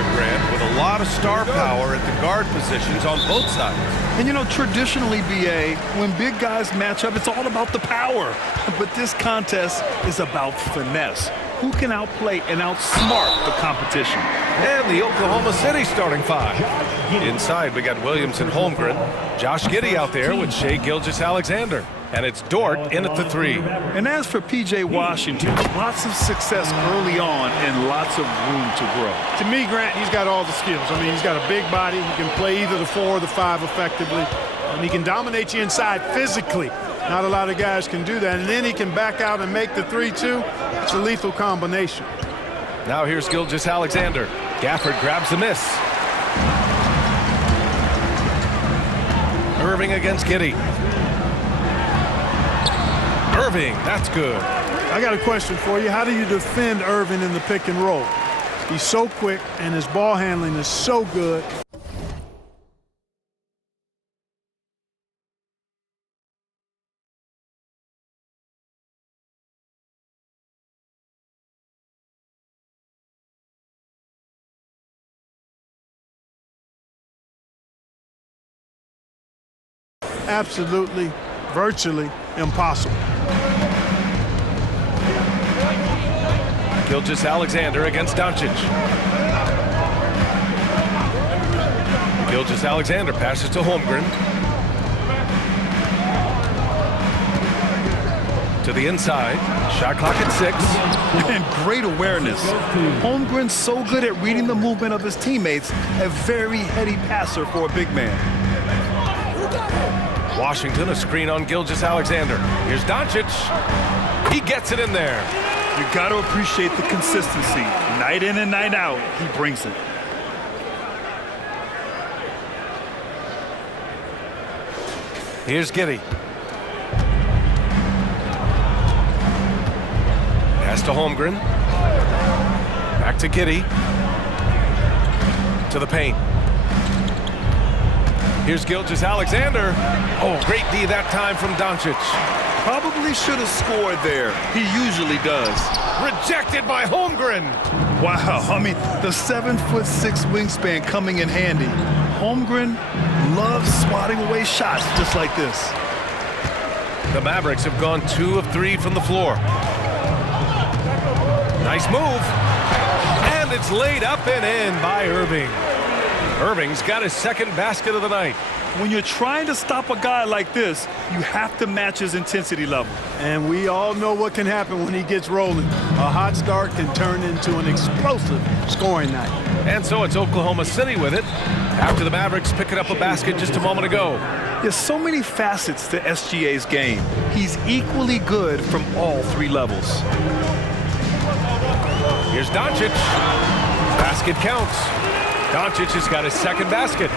there, Grant, with a lot of star power at the guard positions on both sides. And you know, traditionally, BA, when big guys match up, it's all about the power. But this contest is about finesse. Who can outplay and outsmart the competition? And the Oklahoma City starting five. Inside, we got Williams and Holmgren. Josh Giddey out there with Shai Gilgeous-Alexander. And it's Dort in at the 3. And as for P.J. Washington, lots of success early on and lots of room to grow. To me, Grant, he's got all the skills. I mean, he's got a big body. He can play either the 4 or the 5 effectively. And he can dominate you inside physically. Not a lot of guys can do that. And then he can back out and make the 3 too. It's a lethal combination. Now here's Gilgeous-Alexander. Gafford grabs the miss. Irving against Giddey. Irving, that's good. I got a question for you. How do you defend Irving in the pick and roll? He's so quick and his ball handling is so good. Absolutely, virtually impossible. Gilgeous-Alexander against Doncic. Gilgeous-Alexander passes to Holmgren. To the inside. Shot clock at 6. And great awareness. Holmgren's so good at reading the movement of his teammates. A very heady passer for a big man. Washington, a screen on Gilgeous-Alexander. Here's Doncic. He gets it in there. You got to appreciate the consistency. Night in and night out, he brings it. Here's Giddey. Pass to Holmgren. Back to Giddey. To the paint. Here's Gilgeous-Alexander. Oh, great D that time from Doncic. Probably should have scored there. He usually does. Rejected by Holmgren. Wow, I mean, the 7'6" wingspan coming in handy. Holmgren loves swatting away shots just like this. The Mavericks have gone 2 of 3 from the floor. Nice move. And it's laid up and in by Irving. Irving's got his second basket of the night. When you're trying to stop a guy like this, you have to match his intensity level. And we all know what can happen when he gets rolling. A hot start can turn into an explosive scoring night. And so it's Oklahoma City with it after the Mavericks picking up a basket just a moment ago. There's so many facets to SGA's game. He's equally good from all 3 levels. Here's Doncic. Basket counts. Doncic has got his second basket.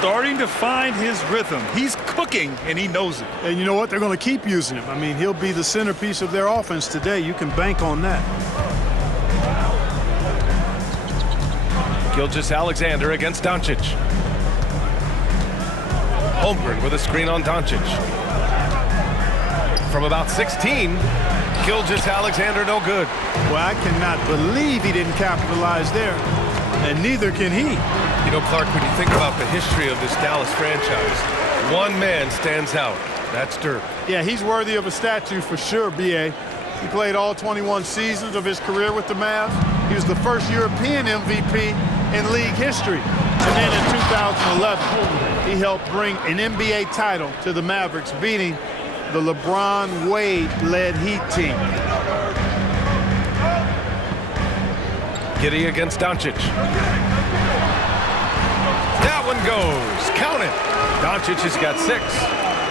Starting to find his rhythm. He's cooking, and he knows it. And you know what? They're going to keep using him. I mean, he'll be the centerpiece of their offense today. You can bank on that. Gilgeous-Alexander against Doncic. Holmgren with a screen on Doncic. From about 16, Gilgeous-Alexander no good. Well, I cannot believe he didn't capitalize there. And neither can he. You know, Clark, when you think about the history of this Dallas franchise, one man stands out. That's Dirk. Yeah, he's worthy of a statue for sure, B.A. He played all 21 seasons of his career with the Mavs. He was the first European MVP in league history. And then in 2011, he helped bring an NBA title to the Mavericks, beating the LeBron Wade-led Heat team. Giddey against Doncic. That one goes. Count it. Doncic has got 6.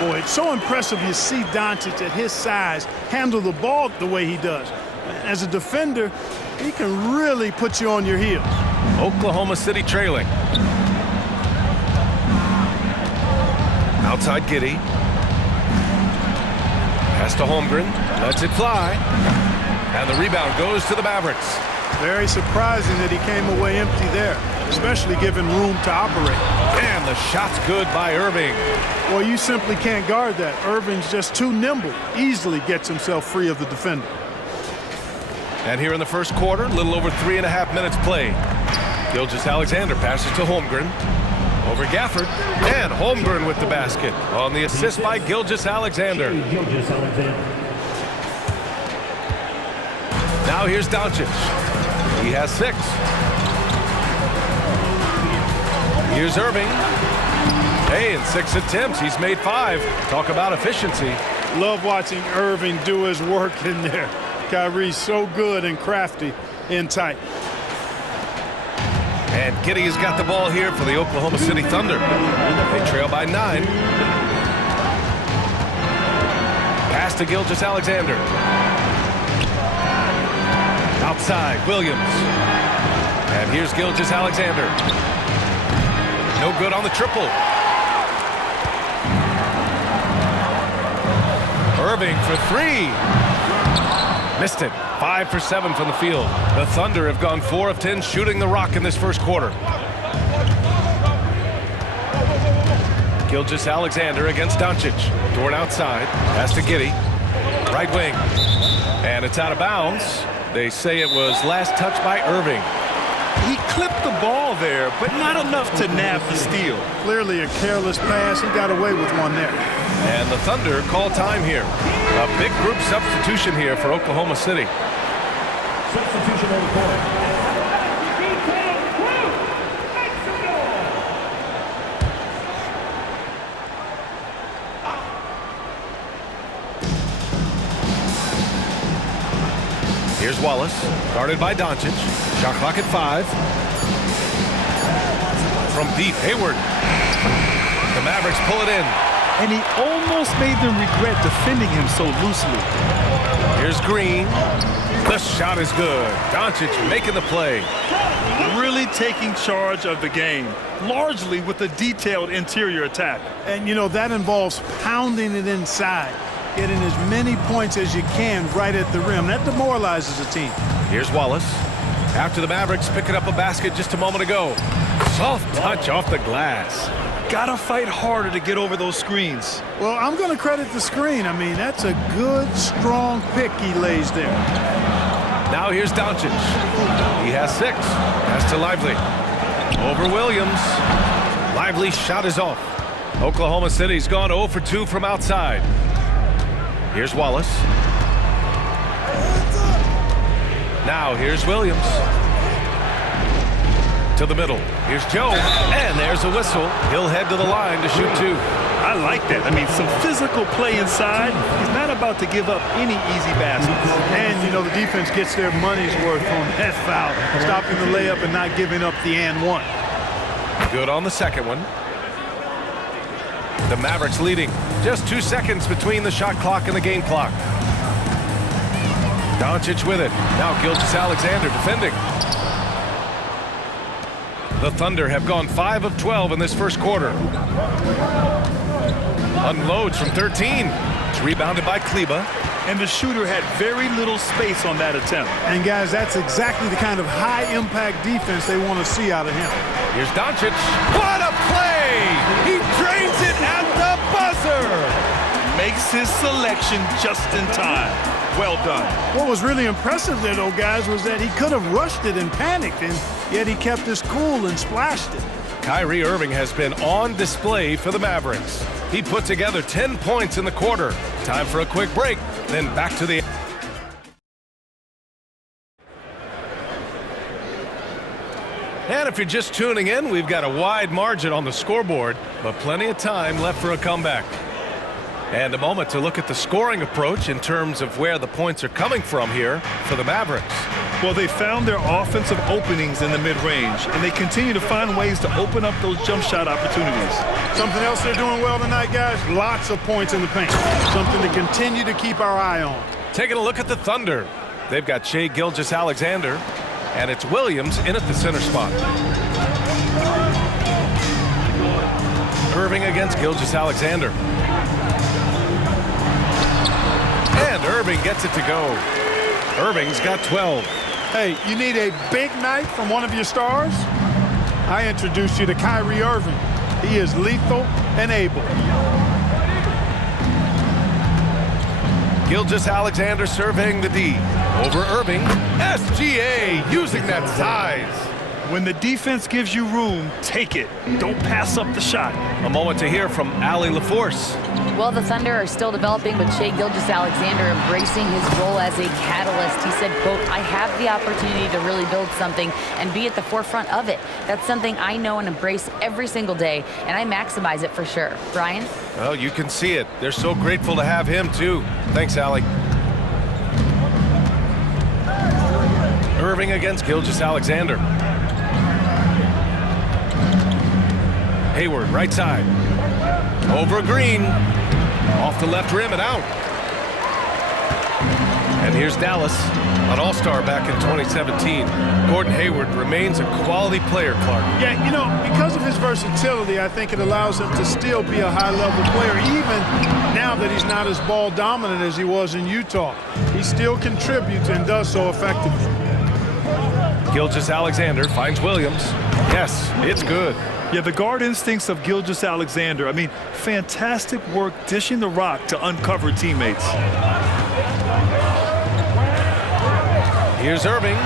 Boy, it's so impressive you see Doncic at his size handle the ball the way he does. As a defender, he can really put you on your heels. Oklahoma City trailing. Outside Giddey. Pass to Holmgren. Lets it fly. And the rebound goes to the Mavericks. Very surprising that he came away empty there, especially given room to operate. And the shot's good by Irving. Well, you simply can't guard that. Irving's just too nimble. Easily gets himself free of the defender. And here in the first quarter, a little over 3.5 minutes played. Gilgeous-Alexander passes to Holmgren. Over Gafford. And Holmgren with the basket on the assist by Gilgeous-Alexander. Now here's Doncic. He has 6. Here's Irving. Hey, in 6 attempts, he's made 5. Talk about efficiency. Love watching Irving do his work in there. Kyrie's so good and crafty in tight. And Giddey has got the ball here for the Oklahoma City Thunder. They trail by 9. Pass to Gilgeous-Alexander. Outside, Williams. And here's Gilgeous-Alexander. No good on the triple. Irving for 3. Missed it. 5 for 7 from the field. The Thunder have gone 4 of 10 shooting the rock in this first quarter. Gilgeous-Alexander against Doncic. Dort outside. Pass to Giddey. Right wing. And it's out of bounds. They say it was last touched by Irving. He clipped the ball there, but not enough to nab the steal. Clearly a careless pass. He got away with one there. And the Thunder call time here. A big group substitution here for Oklahoma City. Substitution on the court. Here's Wallace, guarded by Doncic. Shot clock at 5. From deep, Hayward. The Mavericks pull it in. And he almost made them regret defending him so loosely. Here's Green. The shot is good. Doncic making the play. Really taking charge of the game, largely with a detailed interior attack. And, you know, that involves pounding it inside, getting as many points as you can right at the rim. That demoralizes a team. Here's Wallace. After the Mavericks picking up a basket just a moment ago. Soft touch off the glass. Gotta fight harder to get over those screens. Well, I'm going to credit the screen. I mean, that's a good, strong pick he lays there. Now here's Doncic. He has 6. Pass to Lively. Over Williams. Lively's shot is off. Oklahoma City's gone 0 for 2 from outside. Here's Wallace. Now here's Williams. To the middle. Here's Joe. And there's a whistle. He'll head to the line to shoot 2. I like that. I mean, some physical play inside. He's not about to give up any easy baskets. And, you know, the defense gets their money's worth on that foul, stopping the layup and not giving up the and one. Good on the second one. The Mavericks leading. Just 2 seconds between the shot clock and the game clock. Doncic with it. Now Gilgeous-Alexander defending. The Thunder have gone 5 of 12 in this first quarter. Unloads from 13. It's rebounded by Kleber. And the shooter had very little space on that attempt. And, guys, that's exactly the kind of high-impact defense they want to see out of him. Here's Doncic. What a play! He drains it at the buzzer! Makes his selection just in time. Well done. What was really impressive there, though, guys, was that he could have rushed it and panicked, and yet he kept his cool and splashed it. Kyrie Irving has been on display for the Mavericks. He put together 10 points in the quarter. Time for a quick break, then back to the... And if you're just tuning in, we've got a wide margin on the scoreboard, but plenty of time left for a comeback. And a moment to look at the scoring approach in terms of where the points are coming from here for the Mavericks. Well, they found their offensive openings in the mid-range, and they continue to find ways to open up those jump shot opportunities. Something else they're doing well tonight, guys, lots of points in the paint. Something to continue to keep our eye on. Taking a look at the Thunder. They've got Shai Gilgeous-Alexander, and it's Williams in at the center spot. Irving against Gilgeous-Alexander. And Irving gets it to go. Irving's got 12. Hey, you need a big night from one of your stars? I introduce you to Kyrie Irving. He is lethal and able. Gilgeous-Alexander surveying the D. Over Irving. SGA using that size. When the defense gives you room, take it. Don't pass up the shot. A moment to hear from Allie LaForce. Well, the Thunder are still developing with Shai Gilgeous-Alexander embracing his role as a catalyst. He said, quote, "I have the opportunity to really build something and be at the forefront of it. That's something I know and embrace every single day, and I maximize it for sure." Brian? Well, you can see it. They're so grateful to have him, too. Thanks, Allie. Irving against Gilgeous-Alexander. Hayward, right side. Over Green. Off the left rim and out. And here's Dallas, an all-star back in 2017. Gordon Hayward remains a quality player, Clark. Yeah, you know, because of his versatility, I think it allows him to still be a high-level player, even now that he's not as ball dominant as he was in Utah. He still contributes and does so effectively. Gilgeous-Alexander finds Williams. Yes, it's good. Yeah, the guard instincts of Gilgeous-Alexander. I mean, fantastic work dishing the rock to uncover teammates. Here's Irving.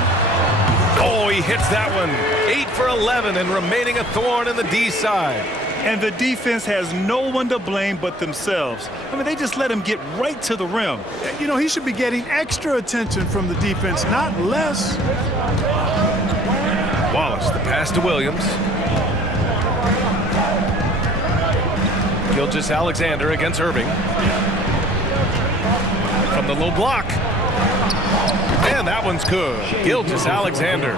Oh, he hits that one. 8 for 11 and remaining a thorn in the D side. And the defense has no one to blame but themselves. I mean, they just let him get right to the rim. You know, he should be getting extra attention from the defense, not less. Wallace, the pass to Williams. Gilgeous-Alexander against Irving. From the low block. And that one's good. Gilgeous-Alexander.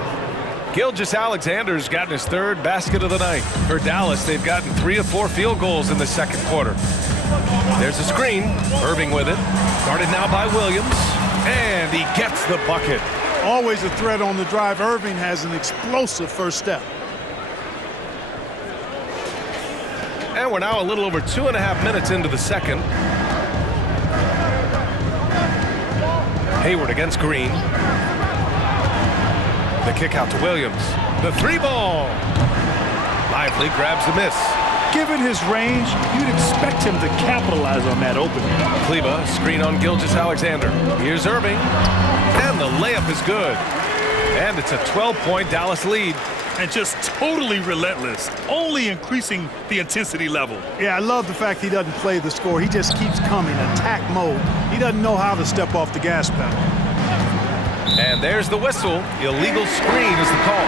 Gilgeous-Alexander's gotten his third basket of the night. For Dallas, they've gotten 3 of 4 field goals in the second quarter. There's a screen. Irving with it. Guarded now by Williams. And he gets the bucket. Always a threat on the drive. Irving has an explosive first step. And we're now a little over 2.5 minutes into the second. Hayward against Green. The kick out to Williams. The 3-ball. Lively grabs the miss. Given his range, you'd expect him to capitalize on that opening. Kleba, screen on Gilgeous-Alexander. Here's Irving. And the layup is good. And it's a 12-point Dallas lead. And just totally relentless, only increasing the intensity level. Yeah, I love the fact he doesn't play the score. He just keeps coming, attack mode. He doesn't know how to step off the gas pedal. And there's the whistle. Illegal screen is the call.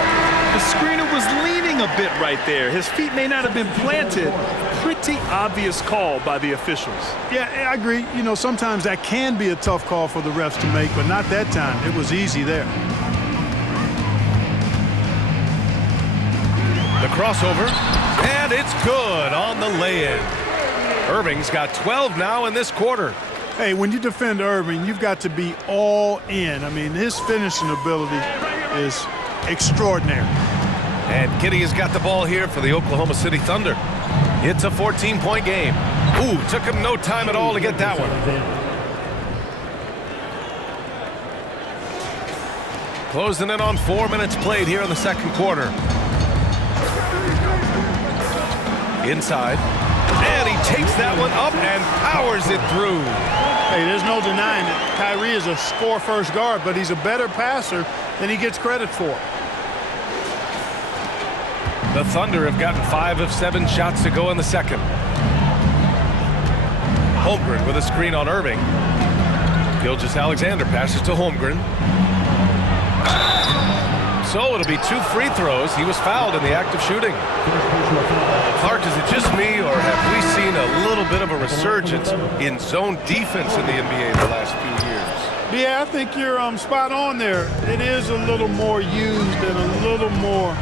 The screener was leaning a bit right there. His feet may not have been planted. Pretty obvious call by the officials. Yeah, I agree. You know, sometimes that can be a tough call for the refs to make, but not that time. It was easy there. The crossover, and it's good on the lay-in. Irving's got 12 now in this quarter. Hey, when you defend Irving, you've got to be all in. I mean, his finishing ability is extraordinary. And Giddey has got the ball here for the Oklahoma City Thunder. It's a 14-point game. Ooh, took him no time at all to get that one. Closing in on 4 minutes played here in the second quarter. Inside. And he takes that one up and powers it through. Hey, there's no denying it. Kyrie is a score-first guard, but he's a better passer than he gets credit for. The Thunder have gotten 5 of 7 shots to go in the second. Holmgren with a screen on Irving. Gilgeous-Alexander passes to Holmgren. So it'll be 2 free throws. He was fouled in the act of shooting. Clark, is it just me, or have we seen a little bit of a resurgence in zone defense in the NBA the last few years? Yeah, I think you're spot on there. It is a little more used and a little more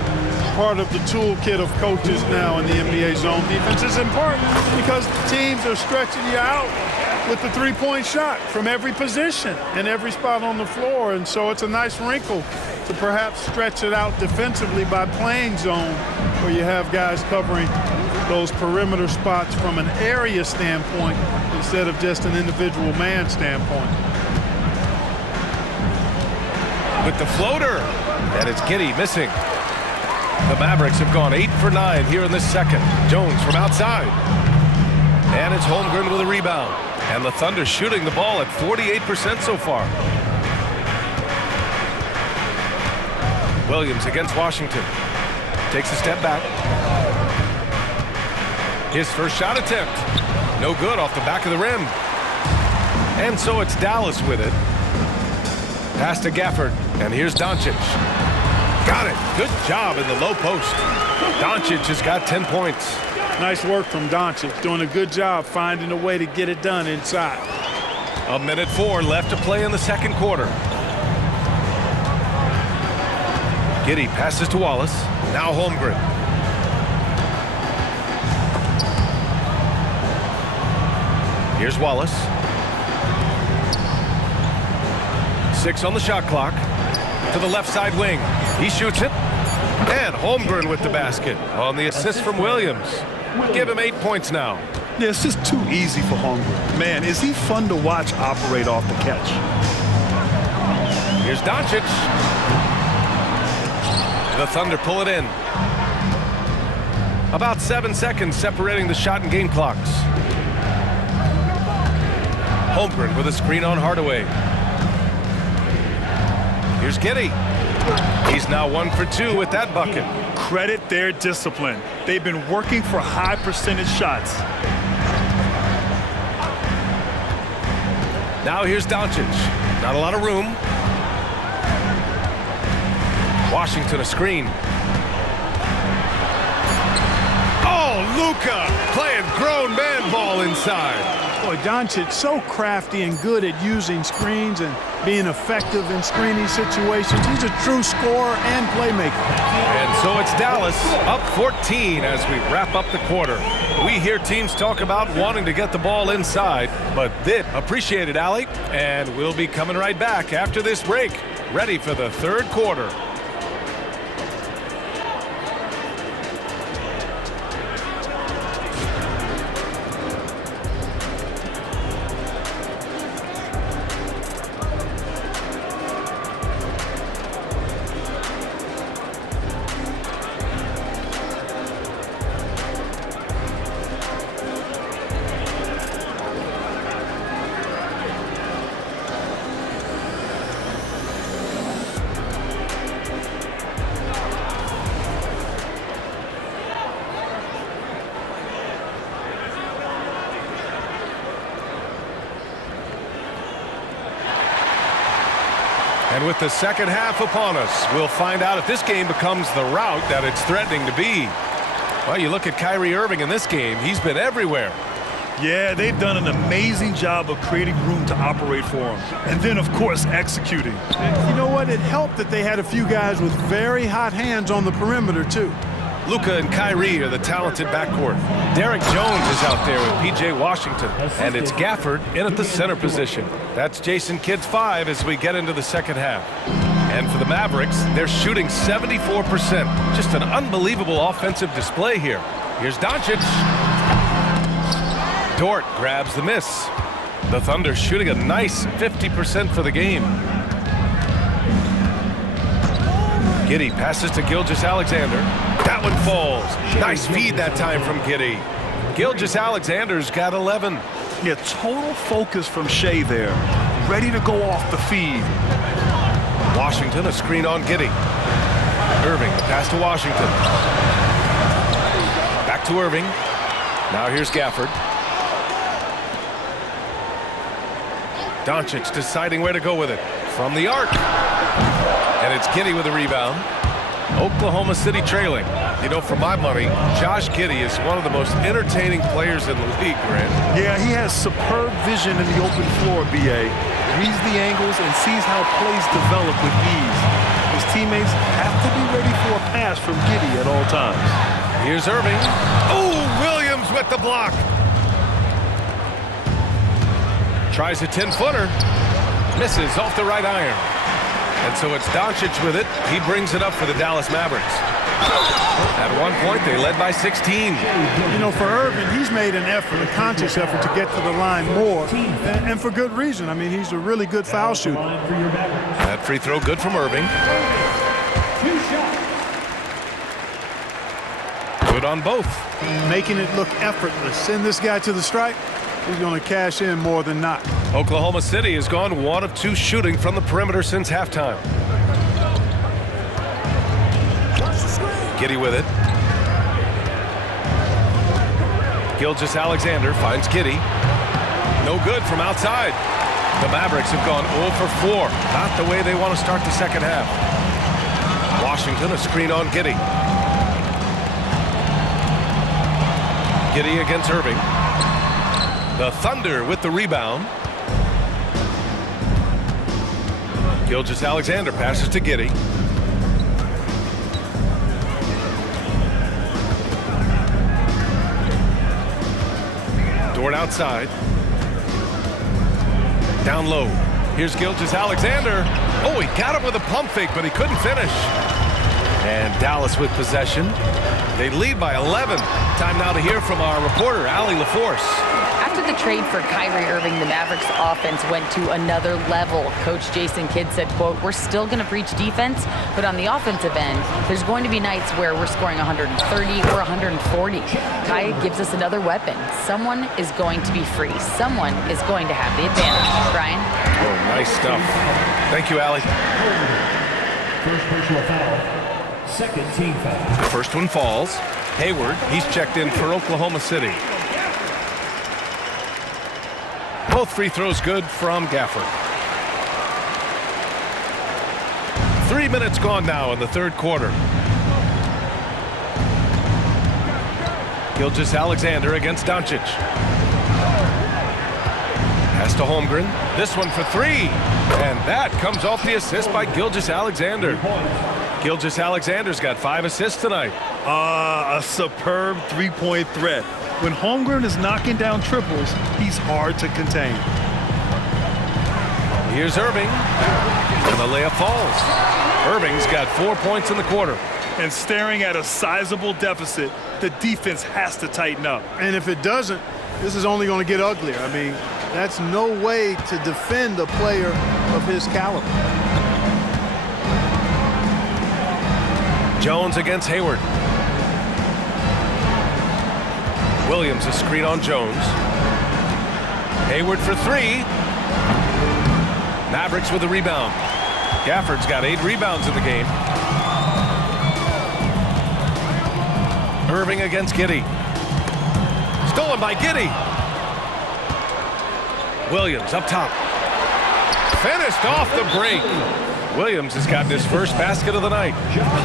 part of the toolkit of coaches now in the NBA zone defense. It's important because teams are stretching you out with the three-point shot from every position and every spot on the floor. And so it's a nice wrinkle to perhaps stretch it out defensively by playing zone, where you have guys covering those perimeter spots from an area standpoint instead of just an individual man standpoint. With the floater, and it's Giddey missing. The Mavericks have gone 8 for 9 here in this second. Jones from outside. And it's Holmgren with a rebound. And the Thunder shooting the ball at 48% so far. Williams against Washington. Takes a step back. His first shot attempt. No good off the back of the rim. And so it's Dallas with it. Pass to Gafford. And here's Doncic. Got it. Good job in the low post. Doncic has got 10 points. Nice work from Doncic. Doing a good job finding a way to get it done inside. 1:04 left to play in the second quarter. Giddey passes to Wallace. Now Holmgren. Here's Wallace. 6 on the shot clock. To the left side wing. He shoots it. And Holmgren with the basket on the assist from Williams. Give him 8 points now. Yeah, it's just too easy for Holmgren. Man, is he fun to watch operate off the catch. Here's Doncic. The Thunder pull it in. About 7 seconds separating the shot and game clocks. Holmgren with a screen on Hardaway. Here's Giddey. He's now 1 for 2 with that bucket. Credit their discipline. They've been working for high percentage shots. Now here's Doncic. Not a lot of room. Washington a screen. Oh, Luka playing grown man ball inside. Boy, Doncic so crafty and good at using screens and being effective in screening situations. He's a true scorer and playmaker. And so it's Dallas up 14 as we wrap up the quarter. We hear teams talk about wanting to get the ball inside, but this appreciated, Allie. And we'll be coming right back after this break, ready for the third quarter. And with the second half upon us, we'll find out if this game becomes the rout that it's threatening to be. Well, you look at Kyrie Irving in this game, he's been everywhere. Yeah, they've done an amazing job of creating room to operate for him. And then, of course, executing. You know what? It helped that they had a few guys with very hot hands on the perimeter, too. Luka and Kyrie are the talented backcourt. Derek Jones is out there with P.J. Washington. And it's Gafford in at the center position. That's Jason Kidd's 5 as we get into the second half. And for the Mavericks, they're shooting 74%. Just an unbelievable offensive display here. Here's Doncic. Dort grabs the miss. The Thunder shooting a nice 50% for the game. Giddey passes to Gilgeous-Alexander. That one falls. Nice feed that time from Giddey. Gilgeous-Alexander's got 11. Yeah, total focus from Shea there. Ready to go off the feed. Washington a screen on Giddey. Irving, the pass to Washington. Back to Irving. Now here's Gafford. Doncic deciding where to go with it. From the arc. And it's Giddey with a rebound. Oklahoma City trailing. You know, for my money, Josh Giddey is one of the most entertaining players in the league, Grant. Yeah, he has superb vision in the open floor, B.A. Reads the angles and sees how plays develop with ease. His teammates have to be ready for a pass from Giddey at all times. Here's Irving. Oh, Williams with the block. Tries a 10-footer. Misses off the right iron. And so it's Doncic with it. He brings it up for the Dallas Mavericks. At one point, they led by 16. You know, for Irving, he's made an effort, a conscious effort to get to the line more, and for good reason. I mean, he's a really good foul shooter. That free throw good from Irving. Good on both. Making it look effortless. Send this guy to the stripe. He's going to cash in more than not. Oklahoma City has gone 1 of 2 shooting from the perimeter since halftime. Giddey with it. Gilgeous-Alexander finds Giddey. No good from outside. The Mavericks have gone 0 for 4. Not the way they want to start the second half. Washington, a screen on Giddey. Giddey against Irving. The Thunder with the rebound. Gilgeous-Alexander passes to Giddey. Dort outside. Down low. Here's Gilgeous-Alexander. Oh, he got him with a pump fake, but he couldn't finish. And Dallas with possession. They lead by 11. Time now to hear from our reporter, Allie LaForce. After the trade for Kyrie Irving, the Mavericks offense went to another level. Coach Jason Kidd said, quote, "We're still going to breach defense, but on the offensive end, there's going to be nights where we're scoring 130 or 140. Kai gives us another weapon. Someone is going to be free. Someone is going to have the advantage." Brian? Oh, nice stuff. Thank you, Allie. First personal foul. Second team foul. The first one falls. Hayward, he's checked in for Oklahoma City. Both free throws good from Gafford. 3 minutes gone now in the third quarter. Gilgeous-Alexander against Doncic. Pass to Holmgren. This one for three. And that comes off the assist by Gilgeous-Alexander. Gilgeous-Alexander's got 5 assists tonight. A superb three-point threat. When Holmgren is knocking down triples, he's hard to contain. Here's Irving. And the layup falls. Irving's got 4 points in the quarter. And staring at a sizable deficit, the defense has to tighten up. And if it doesn't, this is only going to get uglier. I mean, that's no way to defend a player of his caliber. Jones against Hayward. Williams a screen on Jones. Hayward for three. Mavericks with the rebound. Gafford's got 8 rebounds in the game. Irving against Giddey. Stolen by Giddey. Williams up top. Finished off the break. Williams has gotten his first basket of the night.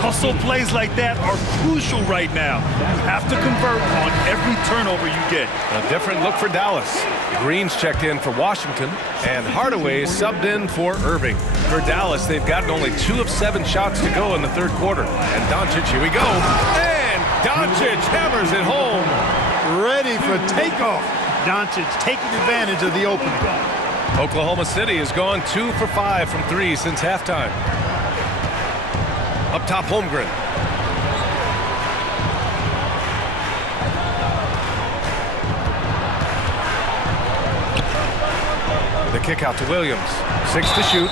Hustle plays like that are crucial right now. You have to convert on every turnover you get. A different look for Dallas. Green's checked in for Washington, and Hardaway is subbed in for Irving. For Dallas, they've gotten only 2 of 7 shots to go in the third quarter. And Doncic, here we go. And Doncic hammers it home. Ready for takeoff. Doncic taking advantage of the opening. Oklahoma City has gone 2 for 5 from 3 since halftime. Up top, Holmgren. The kick out to Williams. 6 to shoot.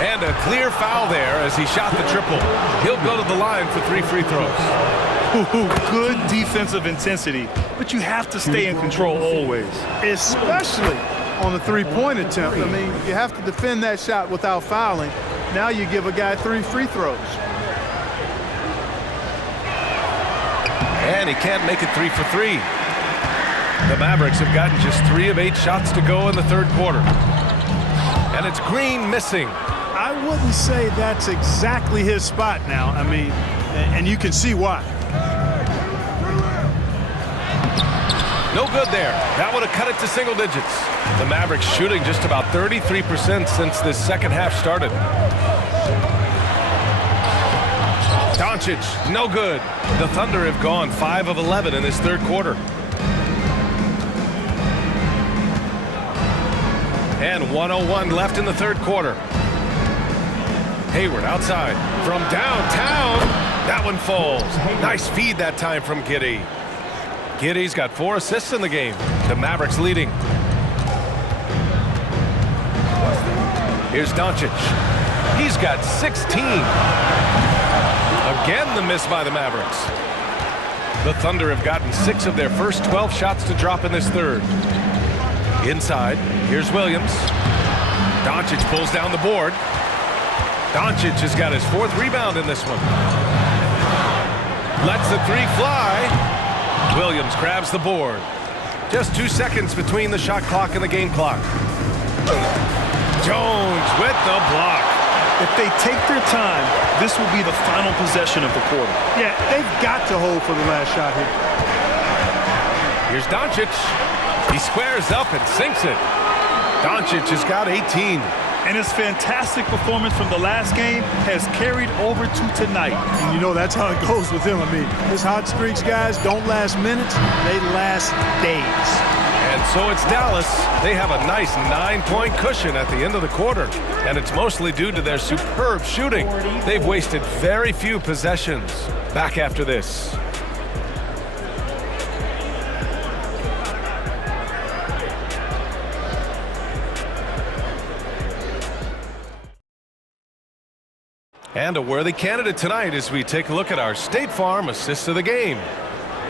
And a clear foul there as he shot the triple. He'll go to the line for 3 free throws. Good defensive intensity, but you have to stay in control always. Especially on the three-point attempt. I mean, you have to defend that shot without fouling. Now you give a guy 3 free throws. And he can't make it 3 for 3. The Mavericks have gotten just 3 of 8 shots to go in the third quarter. And it's Green missing. I wouldn't say that's exactly his spot now. I mean, and you can see why. No good there. That would have cut it to single digits. The Mavericks shooting just about 33% since this second half started. Doncic, no good. The Thunder have gone 5 of 11 in this third quarter. And 1:01 left in the third quarter. Hayward outside from downtown. That one falls. Nice feed that time from Giddey. Giddey's got 4 assists in the game. The Mavericks leading. Here's Doncic. He's got 16. Again, the miss by the Mavericks. The Thunder have gotten 6 of their first 12 shots to drop in this third. Inside, here's Williams. Doncic pulls down the board. Doncic has got his 4th rebound in this one. Lets the three fly. Williams grabs the board. Just 2 seconds between the shot clock and the game clock. Jones with the block. If they take their time, this will be the final possession of the quarter. Yeah, they've got to hold for the last shot here. Here's Doncic. He squares up and sinks it. Doncic has got 18. And his fantastic performance from the last game has carried over to tonight. And you know that's how it goes with him. I mean, his hot streaks, guys, don't last minutes. They last days. And so it's Dallas. They have a nice 9-point cushion at the end of the quarter. And it's mostly due to their superb shooting. They've wasted very few possessions. Back after this. And a worthy candidate tonight as we take a look at our State Farm assist of the game.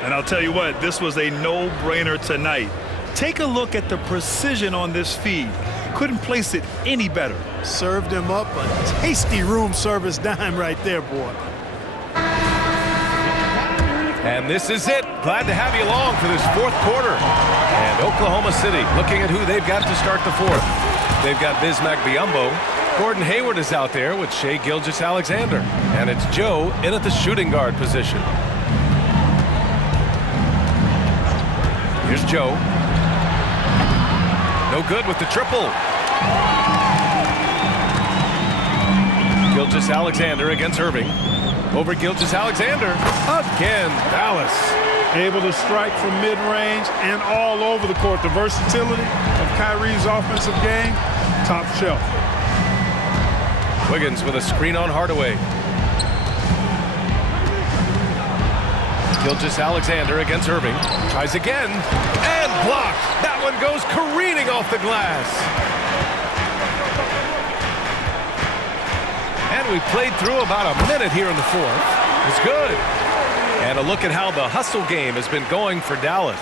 And I'll tell you what, this was a no-brainer tonight. Take a look at the precision on this feed. Couldn't place it any better. Served him up a tasty room service dime right there, boy. And this is it. Glad to have you along for this fourth quarter. And Oklahoma City looking at who they've got to start the fourth. They've got Bismack Biyombo. Gordon Hayward is out there with Shai Gilgeous-Alexander. And it's Joe in at the shooting guard position. Here's Joe. No good with the triple. Gilgeous-Alexander against Irving. Over Gilgeous-Alexander. Again, Dallas. Able to strike from mid-range and all over the court. The versatility of Kyrie's offensive game, top shelf. Wiggins with a screen on Hardaway. Gilgeous-Alexander against Irving. Tries again. And blocked. That one goes careening off the glass. And we played through about a minute here in the fourth. It's good. And a look at how the hustle game has been going for Dallas.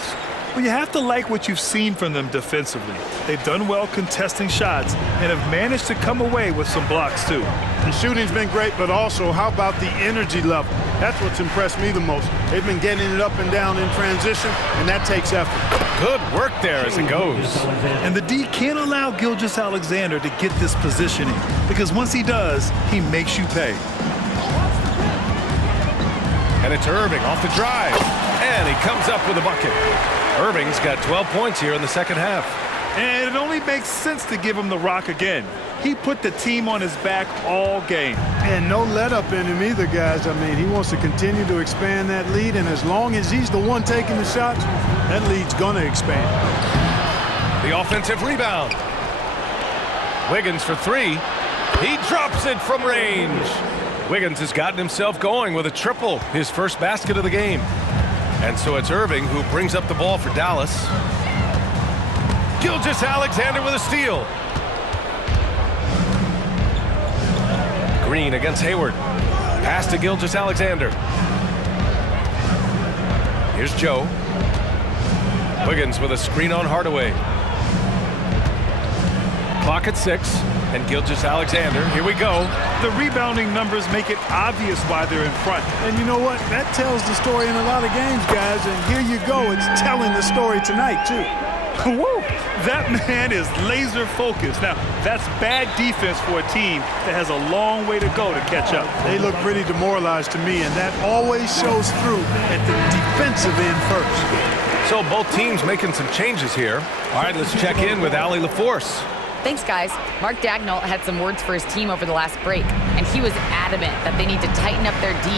Well, you have to like what you've seen from them defensively. They've done well contesting shots and have managed to come away with some blocks, too. The shooting's been great, but also how about the energy level? That's what's impressed me the most. They've been getting it up and down in transition, and that takes effort. Good work there as it goes. And the D can't allow Gilgeous-Alexander to get this positioning, because once he does, he makes you pay. And it's Irving off the drive. And he comes up with a bucket. Irving's got 12 points here in the second half. And it only makes sense to give him the rock again. He put the team on his back all game. And no let up in him either, guys. I mean, he wants to continue to expand that lead, and as long as he's the one taking the shots, that lead's going to expand. The offensive rebound. Wiggins for three. He drops it from range. Wiggins has gotten himself going with a triple, his first basket of the game. And so it's Irving who brings up the ball for Dallas. Gilgeous-Alexander with a steal. Green against Hayward. Pass to Gilgeous-Alexander. Here's Joe. Wiggins with a screen on Hardaway. Clock at 6. And Gilgeous-Alexander, here we go. The rebounding numbers make it obvious why they're in front. And you know what? That tells the story in a lot of games, guys. And here you go. It's telling the story tonight, too. Woo! That man is laser focused. Now, that's bad defense for a team that has a long way to go to catch up. They look pretty demoralized to me, and that always shows through at the defensive end first. So both teams making some changes here. All right, let's check in with Allie LaForce. Thanks, guys. Mark Dagnall had some words for his team over the last break, and he was adamant that they need to tighten up their D.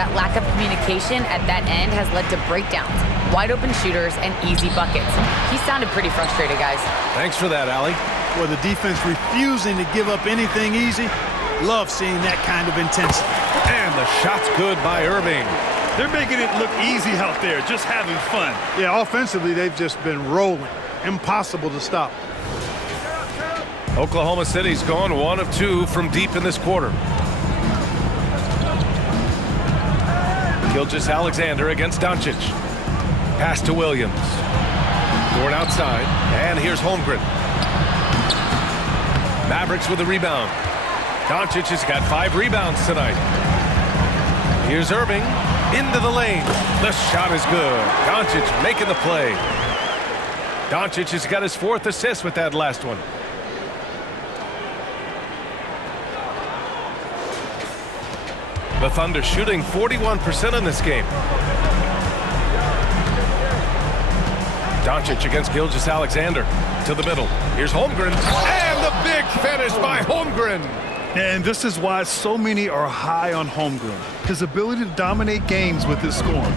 That lack of communication at that end has led to breakdowns, wide open shooters, and easy buckets. He sounded pretty frustrated, guys. Thanks for that, Allie. Well, the defense refusing to give up anything easy. Love seeing that kind of intensity. And the shot's good by Irving. They're making it look easy out there, just having fun. Yeah, offensively, they've just been rolling. Impossible to stop. Oklahoma City's gone 1 of 2 from deep in this quarter. Gilgeous-Alexander against Doncic. Pass to Williams. Going outside. And here's Holmgren. Mavericks with the rebound. Doncic has got 5 rebounds tonight. Here's Irving. Into the lane. The shot is good. Doncic making the play. Doncic has got his 4th assist with that last one. The Thunder shooting 41% in this game. Doncic against Gilgeous-Alexander to the middle. Here's Holmgren, and the big finish by Holmgren. And this is why so many are high on Holmgren. His ability to dominate games with his scoring.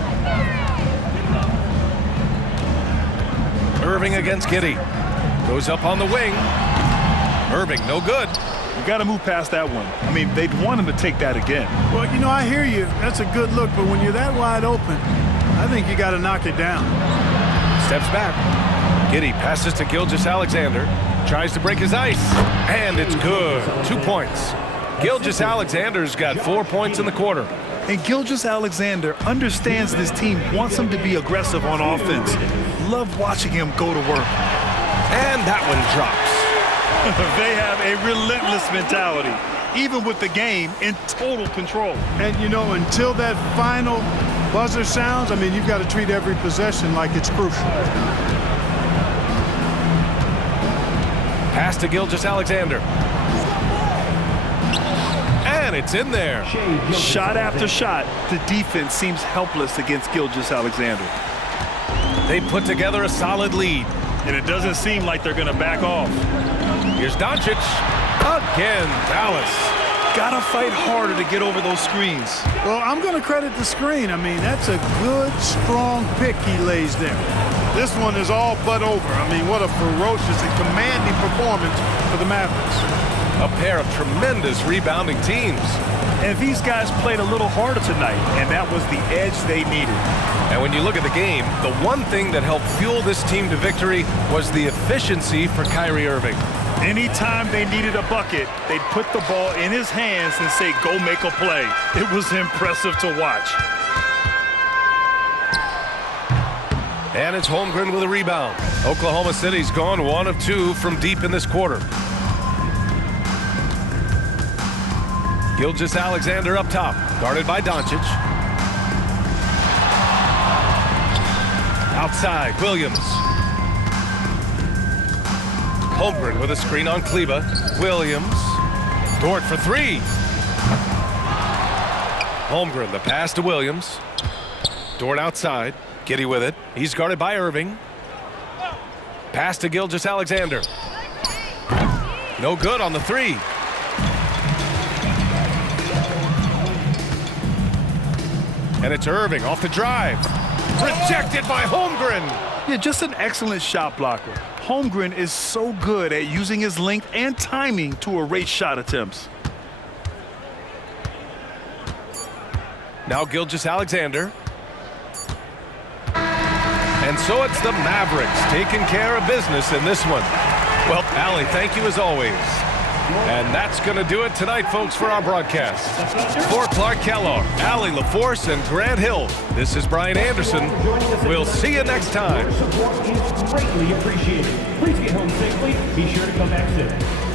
Irving against Giddey. Goes up on the wing. Irving, no good. You got to move past that one. I mean, they'd want him to take that again. Well, you know, I hear you. That's a good look, but when you're that wide open, I think you got to knock it down. Steps back. Giddey passes to Gilgeous-Alexander. Tries to break his ice. And it's good. 2 points. Gilgeous-Alexander's got 4 points in the quarter. And Gilgeous-Alexander understands this team wants him to be aggressive on offense. Love watching him go to work. And that one drops. They have a relentless mentality, even with the game in total control. And, you know, until that final buzzer sounds, I mean, you've got to treat every possession like it's crucial. Pass to Gilgeous-Alexander. And it's in there. Shot after shot, the defense seems helpless against Gilgeous-Alexander. They put together a solid lead. And it doesn't seem like they're going to back off. Here's Doncic. Again, Dallas. Gotta fight harder to get over those screens. Well, I'm going to credit the screen. I mean, that's a good, strong pick he lays there. This one is all but over. I mean, what a ferocious and commanding performance for the Mavericks. A pair of tremendous rebounding teams. And these guys played a little harder tonight, and that was the edge they needed. And when you look at the game, the one thing that helped fuel this team to victory was the efficiency for Kyrie Irving. Anytime they needed a bucket, they'd put the ball in his hands and say, go make a play. It was impressive to watch. And it's Holmgren with a rebound. Oklahoma City's gone 1 of 2 from deep in this quarter. Gilgeous-Alexander up top, guarded by Doncic. Outside, Williams. Holmgren with a screen on Kleber. Williams. Dort for 3. Holmgren, the pass to Williams. Dort outside. Giddey with it. He's guarded by Irving. Pass to Gilgeous-Alexander. No good on the 3. And it's Irving off the drive. Rejected by Holmgren. Yeah, just an excellent shot blocker. Holmgren is so good at using his length and timing to erase shot attempts. Now Gilgeous-Alexander. And so it's the Mavericks taking care of business in this one. Well, Allie, thank you as always. And that's going to do it tonight, folks, for our broadcast. For Clark Kellogg, Allie LaForce, and Grant Hill, this is Brian Anderson. We'll see you next time. Support is greatly appreciated. Please get home safely. Be sure to come back soon.